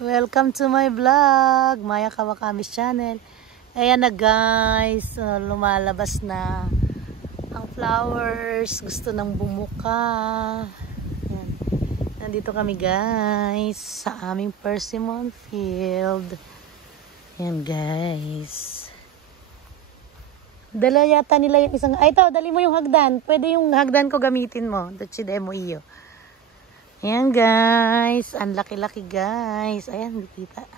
Welcome to my vlog, Maya Kawakamis channel. Ayan na guys, lumalabas na ang flowers. Gusto nang bumuka. Ayan. Nandito kami guys sa aming persimmon field. Ayan guys. Dala yata nila yung isang... Ay, ito, dali mo yung hagdan. Pwede yung hagdan ko gamitin mo. Dachide mo iyo. Ayan guys, ang laki-laki guys. Ayan, dikita.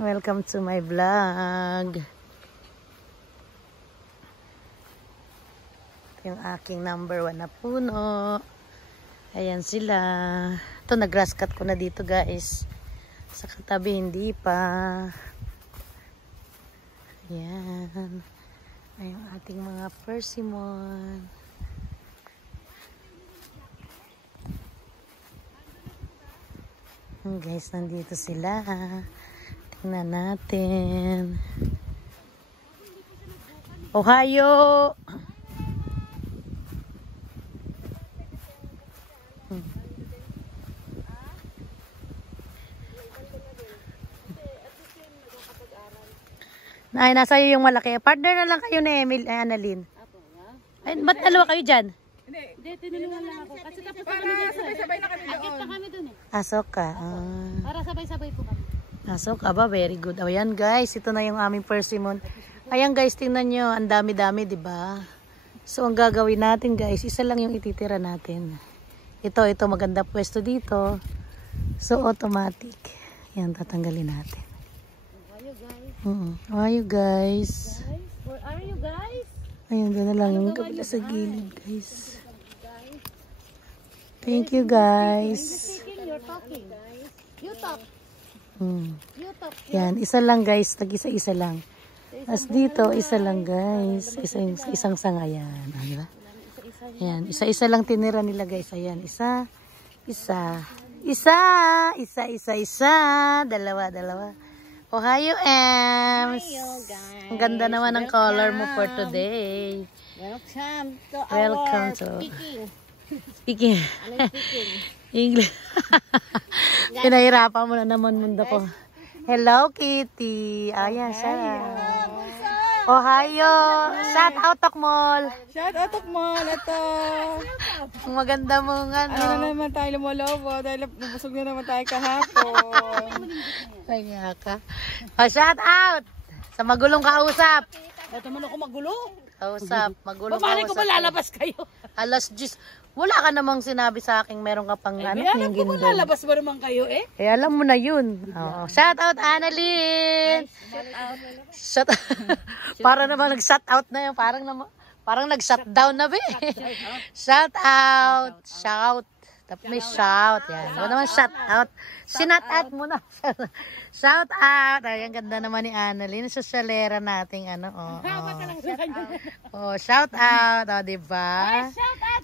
Welcome to my vlog. Ito yung aking number 1 na puno. Ayan sila. Ito, nag-grass cut ko na dito guys. Sa katabi, hindi pa. Ayan. Ayan ating mga persimmon. Guys, nandito sila. Tingnan natin. Ohio! Ay, nasa iyo yung malaki. Partner na lang kayo ni Emil, Annalyn. Ay, ba't dalawa kayo dyan? Hindi, tinulungan lang ako. Kasi tapos para sabay-sabay na kami doon. Agit na kami doon eh. Asok ka. Para sabay-sabay po kami. Asok ka ba? Very good. O yan guys, ito na yung aming persimmon. Ayan guys, tingnan nyo. Ang dami-dami, diba? So, ang gagawin natin guys, isa lang yung ititira natin. Ito, maganda pwesto dito. So, automatic. Yan, tatanggalin natin. Where are you guys? Where are you guys? Ayan, doon na lang yung kabila sa gilid guys. Thank you guys. You're talking. You talk. You talk. Yan, isa lang guys. Tag-isa-isa lang. As dito, isa lang guys. Isang sanga yan. Diba? Ayan, isa-isa lang tinira nila guys. Ayan, isa. Dalawa. Ohio, Ems. Ang ganda naman ng color mo for today. Welcome to speaking. English. Pinahirapan mo na naman mundo ko. Hello, Kitty. Ayan siya. Ohio. Shout out Tokmol. Shout out Tokmol. Ito. Ang maganda mo nga, no? Ano na naman tayo lumolobo dahil nabusog na naman tayo kahapon. Ay nga ka. Shout out sa magulong kausap. Ito man ako magulo. Kausap, magulong Paano kausap. ko ba lalabas kayo? Alas 10. Wala ka namang sinabi sa akin meron ka pang ano, Alam ko ba lalabas ba naman kayo eh? Eh, alam mo na yun. Oh. Shout out, Annalyn! Shout out. Para naman nag-shout out na yun. Parang nag-shutdown na ba eh. Shout out. Shout. Tapos may shout. Yan. Wala naman shout out. Sinat out muna. Shout out. Ay, ang ganda naman ni Annalyn. Sosyalera nating ano. Oh, shout out. Oh, diba?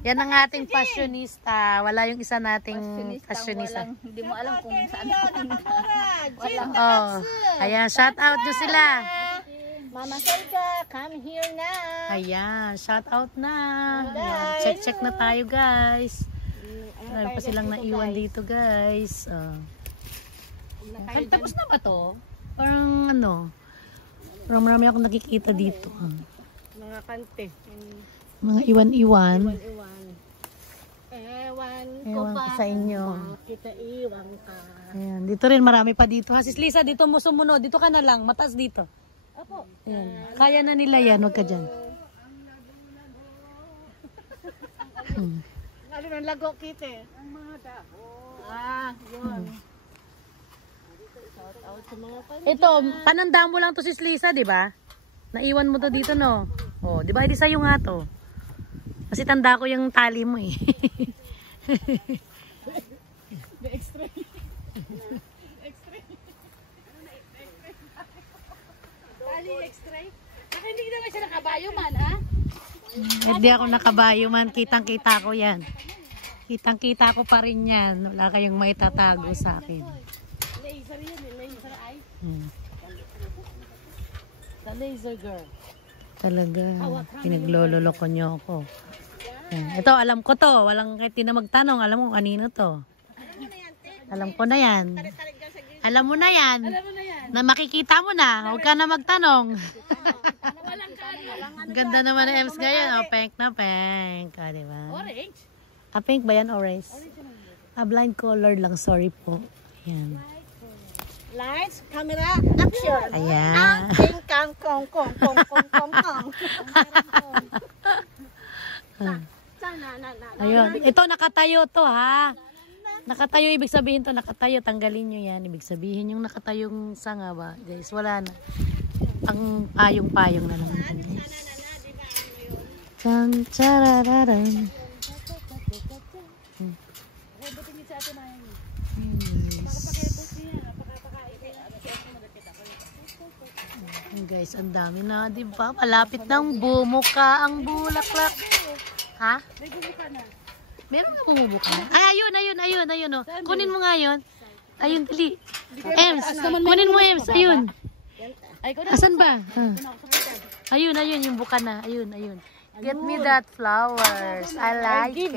Yan ang ating fashionista. Wala yung isa nating fashionista. Hindi mo alam kung saan ako. Oh, ayan. Shout out nyo sila. Mama Selga, come here na. Ayan. Shout out na. Ayan. Check na tayo guys. Meron pa silang naiwan dito guys. Tapos na ba to? Parang ano. Parang marami akong nakikita dito. Mga kante. Mga iwan-iwan. Ewan ko sa inyo. Kita iwan ka. Ayan. Dito rin marami pa dito. Sis Lisa, dito mo sumunod. Dito ka na lang. Mataas dito. Apo. Ayan. Kaya na nila yan. Huwag ka dyan. Ano nang lago kite? Ang mga dahon. Yun. Shout out sa mga kanya. Ito, panandaan mo lang to sis Lisa, di ba? Naiwan mo to dito, no? Oh, di ba? Hindi sa'yo nga to. Kasi tanda ko yung tali mo eh. Extra. Tali extra. Hindi naman siya nakabayo man, ha? Hindi ako nakabayo man. Kitang-kita ko yan. Kitang-kita ko pa rin yan. Wala kayong maitatago sa akin. Laser yan, laser eye. The laser girl. Talaga. Pinaglololoko nyo ako. Ito, alam ko to. Walang kahit na magtanong. Alam mo kanino to. Alam ko na yan. Alam mo na yan. Alam mo na yan. Na makikita mo na. Huwag ka na magtanong. Ganda naman ng Ems ngayon. Oh, pink na pink. Ah, diba? Orange. Ah, pink ba yan? Orange? Ah, blind color lang. Sorry po. Ayan. Lights, camera, action. Ayan. King kang kong kong kong kong kong kong. Ayun. Ito, nakatayo to, ha? Nakatayo, ibig sabihin to, nakatayo. Tanggalin nyo yan. Ibig sabihin yung nakatayong sanga ba? Guys, wala na. Ang payong-payong na lang ito, guys. Chan, charararan. Guys, ang dami na, di ba? Malapit nang bumuka ang bulaklak. Ha? May bumuka na. Meron na bumubuka. Ay, ayun, oh. Kunin mo nga yun. Ayun, dali. Ems, kunin mo, Ems. Ayun. Asan ba? Ayun, yung buka na. Ayun. Get me that flowers. I like it.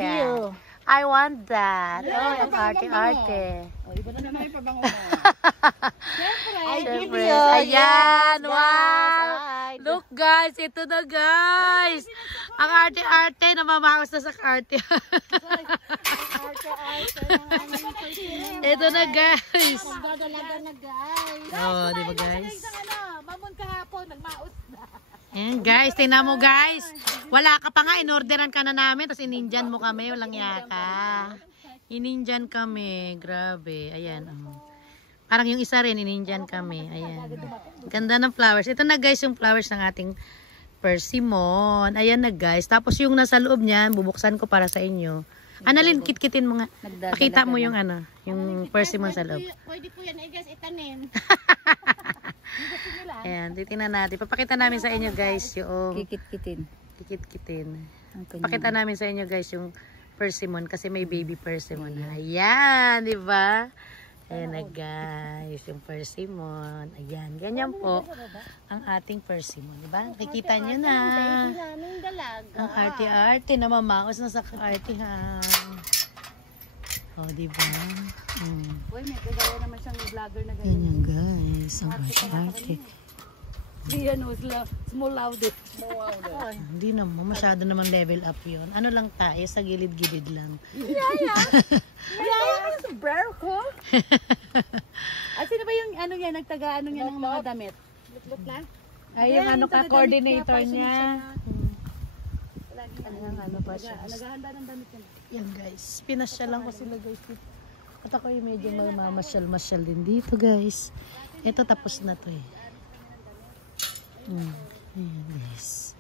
I want that. Oh, ang arte-arte. Iba na naman yung pabango mo. Siyempre. Ayan, wow. Look guys, ito na guys. Ang arte-arte, namamaos na sa arte. Ito na guys. Oh, di ba guys? Mamon kahapon, nagmaot na. Ayan guys, tingnan mo guys. Wala ka pa nga, inorderan ka na namin, tapos ininjan mo kami, walang yaka. Ininjan kami, grabe. Ayan, oh. Parang yung isa rin, ininjan kami. Ayan. Ganda ng flowers. Ito na guys, yung flowers ng ating persimmon. Ayan na guys. Tapos yung nasa loob niyan, bubuksan ko para sa inyo. Annalyn, kitkitin mo nga. Pakita mo yung ano, yung persimmon sa loob. Pwede po yan, guys, itanim. Ayan, titingnan natin. Papakita namin sa inyo guys yung Kikit-kitin. Pakita namin sa inyo guys yung persimmon kasi may baby persimmon. Ayan, di ba? Ayan na guys, yung persimmon. Ayan, ganyan po ang ating persimmon. Di ba? Nakikita nyo na. Ang arte-arte na mamaos na sa artehan. O, di ba? Uy, may kagaya naman siyang vlogger na ganyan. Ganyan guys, ang arte-arte. Di ano, small louded. Hindi naman, masyado naman level up yun. Ano lang tayo, sa gilid-gilid lang. Bear ko? At sino ba yung ano niya, nagtaga ano niya ng mga damit? Lutlot na? Ay, yung ano ka, coordinator niya. Ano ba siya? Naghahanda ng damit niya. Yan guys, pinasya lang ko sila guys. At ako yung medyo mamamasyal-masyal din dito guys. Ito tapos na to eh. Ayan guys.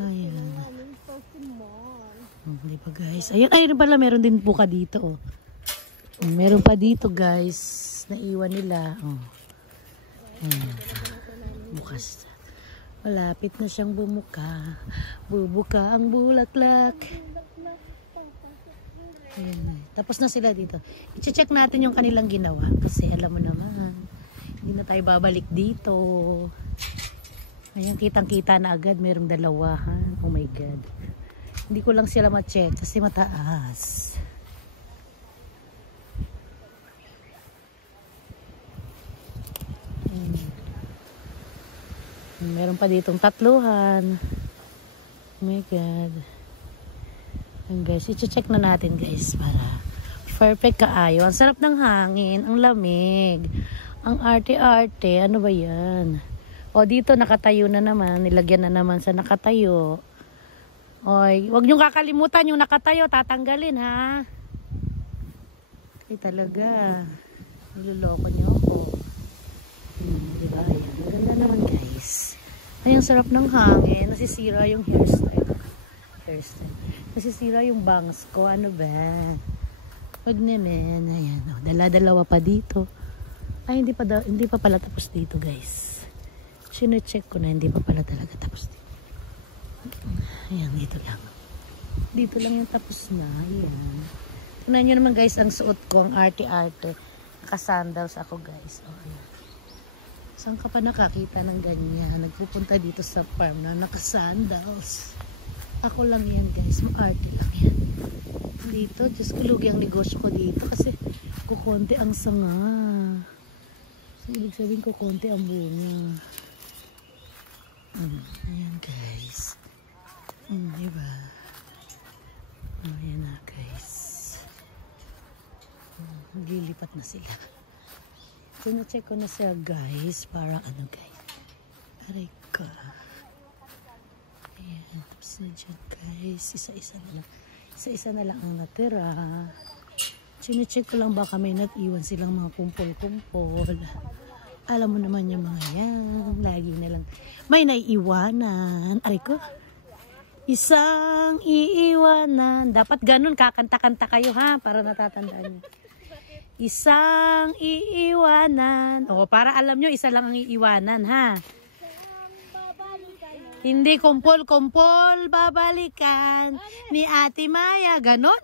Ayan. Diba guys? Ayun pala, meron din buka dito oh. Meron pa dito guys. Naiwan nila. Oh. Ayan. Bukas. Malapit na siyang bumuka. Bubuka ang bulaklak. Ayan. Tapos na sila dito. I-check natin yung kanilang ginawa. Kasi alam mo naman, hindi na tayo babalik dito. Ayan, kitang-kita na agad. Merong dalawahan. Oh my God. Hindi ko lang sila ma-check kasi mataas. Ayan. Meron pa ditong tatluhan. Oh my God. Ayan guys, i-check na natin guys para perfect kaayo. Ang sarap ng hangin, ang lamig, ang arte-arte. Ano ba yan? O dito nakatayo na naman, nilagyan na naman sa nakatayo. Oy, wag niyo kakalimutan yung nakatayo, tatanggalin ha. Ay talaga. Niloloko niyo ako. Diba? Ayan. Ang ganda naman guys. Ay, ang sarap ng hangin. Nasisira yung hairstyle. Nasisira yung bangs ko. Ano ba? Wag naman. Ayan. O, dala-dalawa pa dito. Ay, hindi pa pala tapos dito guys. Sino-check ko na hindi pa pala talaga tapos dito. Ayan, dito lang. Dito lang yung tapos na. Ayan. Tignan nyo naman guys, ang suot ko, ang arte-arte. Naka-sandals ako guys. O, ayan. Saan ka pa nakakita ng ganyan? Nagpupunta dito sa farm na naka-sandals. Ako lang yan guys, maarte lang yan. Dito, Diyos ko, lugi ang negosyo ko dito kasi kukonti ang sanga. So, ibig sabihin kukonti ang bunga. Ayan guys. Diba? Ayan na guys. Maglilipat na sila. Sino-check ko na sila guys para ano guys. Aray ka. Ayan. Tapos na dyan guys. Isa-isa na lang ang natira. Sino-check ko lang baka may nag-iwan silang mga kumpol-kumpol. Alam mo naman yung mga yan. Lagi na lang may naiiwanan. Aray ko. Isang iiwanan. Dapat ganun, kakanta-kanta kayo ha, para natatandaan nyo. Isang iiwanan. O, para alam nyo, isa lang ang iiwanan ha. Hindi kumpol-kumpol, babalikan ni Ate Maya. Ganon?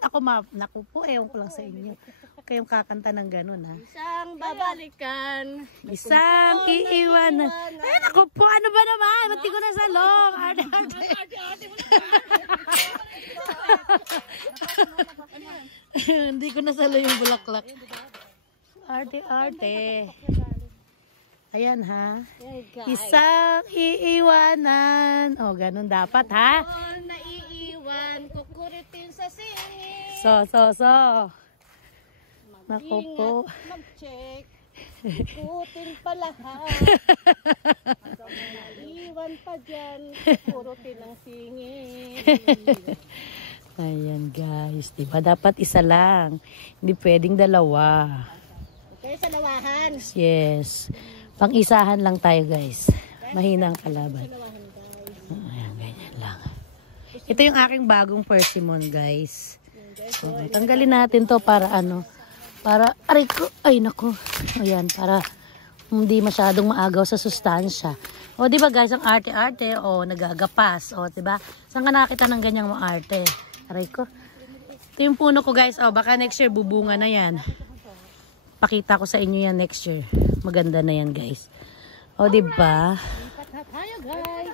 Naku po, ewan ko lang sa inyo. Kayong kakanta ng ganon ha. Isang babalikan. Isang iiwanan. Eh, naku po, ano ba naman? Ba't di ko nasalong? Hindi ko nasalong yung bulaklak. Arte-arte. Ayan ha. Isang iiwanan. O, ganun dapat ha. Naiiwan, kukuritin sa singit. So. Naku po. Mag-check. Ikutin pa lahat. Naiiwan pa dyan. Kukurutin ang singit. Ayan guys. Diba dapat isa lang. Hindi pwedeng dalawa. Okay, sa lawahan. Yes. Pang-isahan lang tayo guys. Mahina ang kalaban. Ayan, ganyan lang. Ito yung aking bagong persimmon guys. So, tanggalin natin to para ano. Para, aray ko, ay nako. Ayan, para hindi masyadong maagaw sa sustansya. O, diba guys, ang arte-arte, o, nagagapas. O, diba? Saan ka nakakita ng ganyang maarte? Aray ko. Ito yung puno ko guys. O, baka next year bubunga na yan. Pakita ko sa inyo yan next year. Maganda na yan guys. O, diba? Lipat na tayo, guys.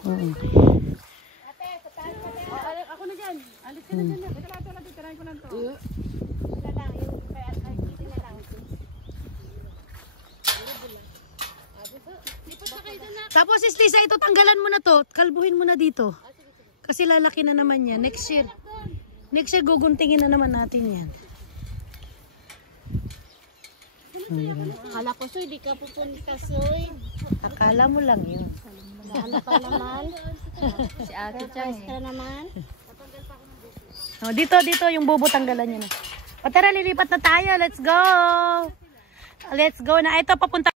Ako na dyan. Alis ka na dyan. Ito lang, titirahin ko lang to. Wala lang, yung kaya hindi na lang. Tapos sis Lisa, ito tanggalan mo na to. Kalbuhin mo na dito. Kasi lalaki na naman yan. Next year guguntingin na naman natin yan. Akala ko, Soy, di ka pupunta, Soy. Akala mo lang yun. Ano pa naman? Si Ate Charles ka naman. O, dito, yung bubo tanggalan niya na. O tara, lilipat na tayo. Let's go. Let's go na. Ito, papunta.